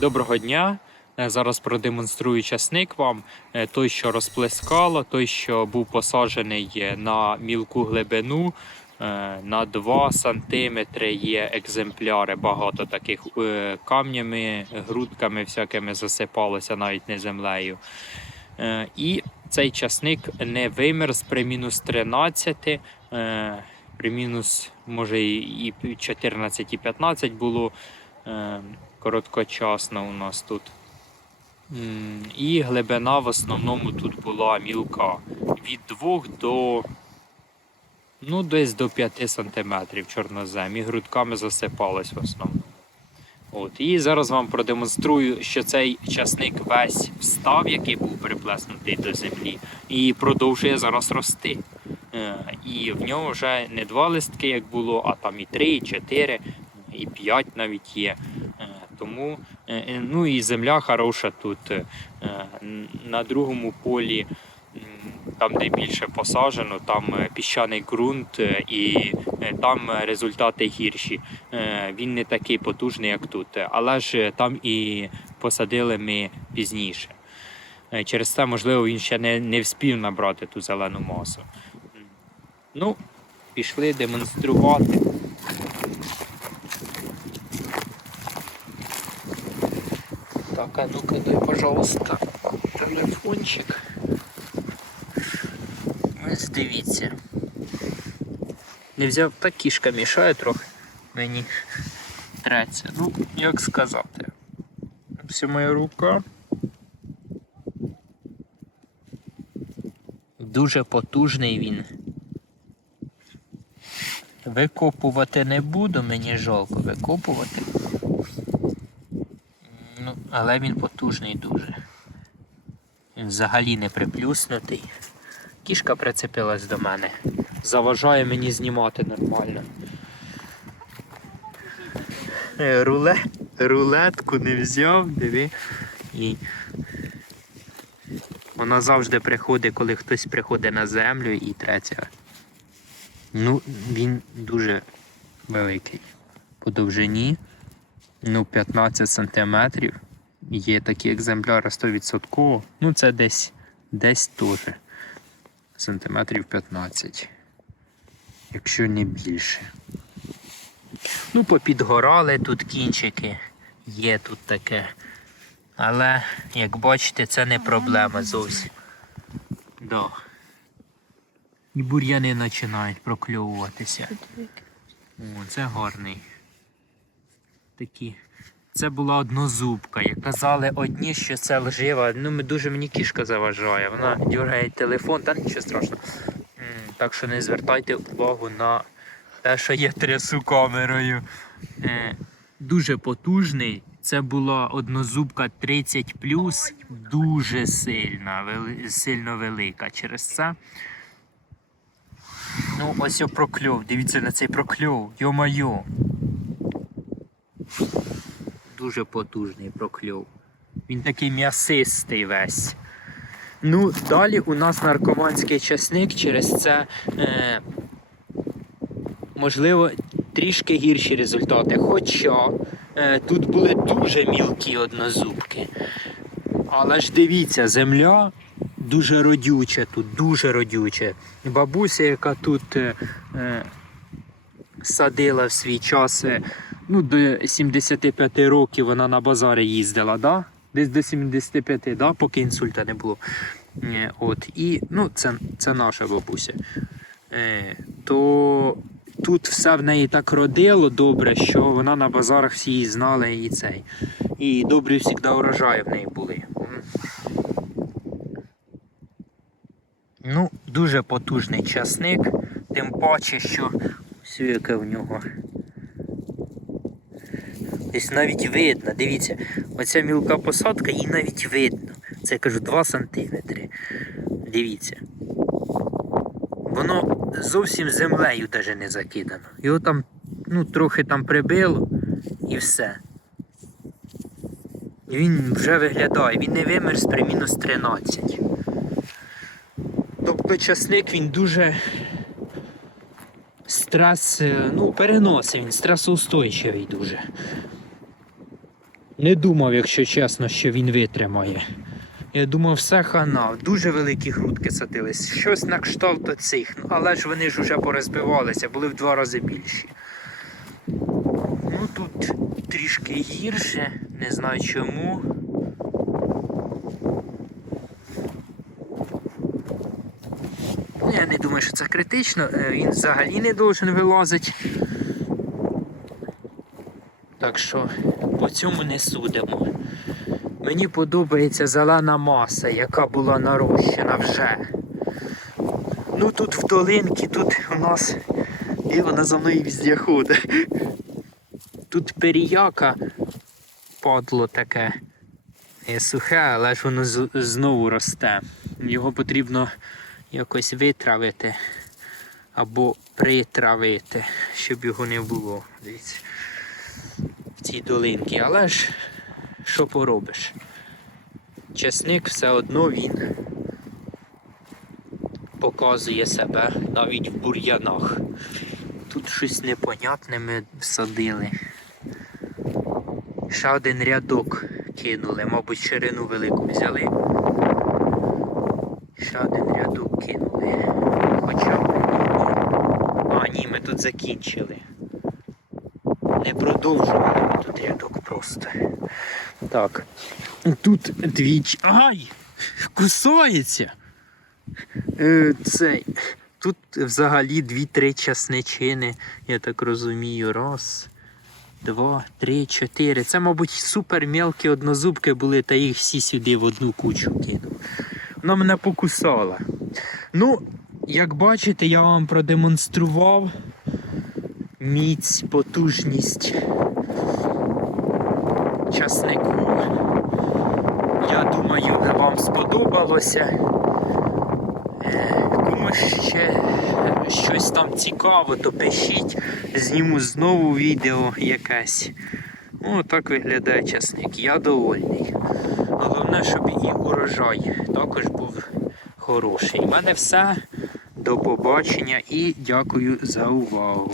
Доброго дня! Е, Зараз продемонструю часник вам. Е, Той, що розплескало, той, що був посаджений е, на мілку глибину. На 2 сантиметри є екземпляри, багато таких камнями, грудками всякими засипалося навіть не землею. І цей часник не вимерз при мінус 13, е, при мінус, може, і 14, і 15 було короткочасно у нас тут. І глибина в основному тут була мілка. Від 2 до ну, десь до 5 сантиметрів чорнозем. І грудками засипалось в основному. От. І зараз вам продемонструю, що цей часник весь встав, який був приплеснутий до землі, і продовжує зараз рости. Е, І в нього вже не два листки, як було, а там і три, і чотири, і п'ять навіть є. Тому е, е, ну і земля хороша тут. Е, На другому полі, там де більше посаджено, там піщаний ґрунт, і там результати гірші. Він не такий потужний, як тут, але ж там і посадили ми пізніше. Через це, можливо, він ще не, не вспів набрати ту зелену масу. Ну, пішли демонструвати. Так, а ну-ка, дай, пожалуйста, телефончик. Ось дивіться. Не взяв, та кішка мішає трохи мені треться. Ну, як сказати. Ось моя рука. Дуже потужний він. Викопувати не буду, мені жалко викопувати. Але він потужний дуже. Він взагалі не приплюснутий. Кішка прицепилась до мене. Заважає мені знімати нормально. Е, Руле... Рулетку не взяв, диви. І вона завжди приходить, коли хтось приходить на землю і треться. Ну, він дуже великий. По довжині. Ну, 15 сантиметрів. Є такі екземпляри 100%. Ну, це десь десь теж. Сантиметрів 15. Якщо не більше. Ну, попідгорали тут кінчики. Є тут таке. Але, як бачите, це не проблема зовсім. Да. І бур'яни починають прокльовуватися. О, це гарний. Такі. Це була однозубка. Як казали одні, що це лжива. Ну, ми- дуже мені кішка заважає. Вона дергає телефон, та нічого страшного. Так що не звертайте увагу на те, що я трясу камерою. Е, Дуже потужний. Це була однозубка 30 дуже сильна, вели- сильно велика. Через це. Ну, ось о прокльов. Дивіться на цей прокльов. Йо-майо. Дуже потужний прокльов. Він такий м'ясистий весь. Ну, далі у нас наркоманський часник, через це, е, можливо, трішки гірші результати. Хоча е, тут були дуже мілкі однозубки. Але ж дивіться, земля дуже родюча тут, дуже родюча. Бабуся, яка тут е, е, садила в свій час, е, ну, до 75 років вона на базари їздила, да? десь до 75, да? поки інсульта не було. Е, От, і, ну, це, це наша бабуся. Е, то тут все в неї так родило добре, що вона на базарах всі її знали і цей. І добрі завжди урожаї в неї були. Ну, дуже потужний часник, тим паче, що все яке в нього. Десь навіть видно, дивіться, оця мілка посадка, її навіть видно. Це я кажу 2 сантиметри. Дивіться. Воно зовсім землею навіть не закидано. Його там ну, трохи там прибило і все. І він вже виглядає, він не вимерз при мінус 13. Тобто часник він дуже стрес, е, ну, переносить, він стресоустойчивий дуже. Не думав, якщо чесно, що він витримає. Я думав, все хана. Дуже великі грудки садились. Щось на кшталт оцих. Ну, але ж вони ж уже порозбивалися, були в два рази більші. Ну тут трішки гірше, не знаю чому. Ну, Я не думаю, що це критично. Е, Він взагалі не должен вилазити. Так що по цьому не судимо. Мені подобається зелена маса, яка була нарощена вже. Ну тут в долинці, тут у нас. І вона за мною везде ходить. Тут періяка падло таке. Сухе, але ж воно знову росте. Його потрібно якось витравити або притравити, щоб його не було. Дивіться. В цій долинці. Але ж що поробиш? Чесник все одно він показує себе навіть в бур'янах. Тут щось непонятне ми всадили. Ще один рядок кинули, мабуть, ширину велику взяли. Ще один рядок кинули. Хоча. А, ні, ми тут закінчили. Не продовжували тут рядок просто. Так. Тут двічі. Ай! Кусається! Е, цей. Тут взагалі дві-три часничини, я так розумію. Раз, два, три, чотири. Це, мабуть, супер мелкі однозубки були, та їх всі сюди в одну кучу кинув. Вона мене покусала. Ну, як бачите, я вам продемонстрував міць, потужність часнику. Я думаю, вам сподобалося. Е, Кому ще щось там цікаво, то пишіть, зніму знову відео якесь. О, так виглядає часник. Я довольний. Головне, щоб і урожай також був хороший. У мене все. До побачення і дякую за увагу.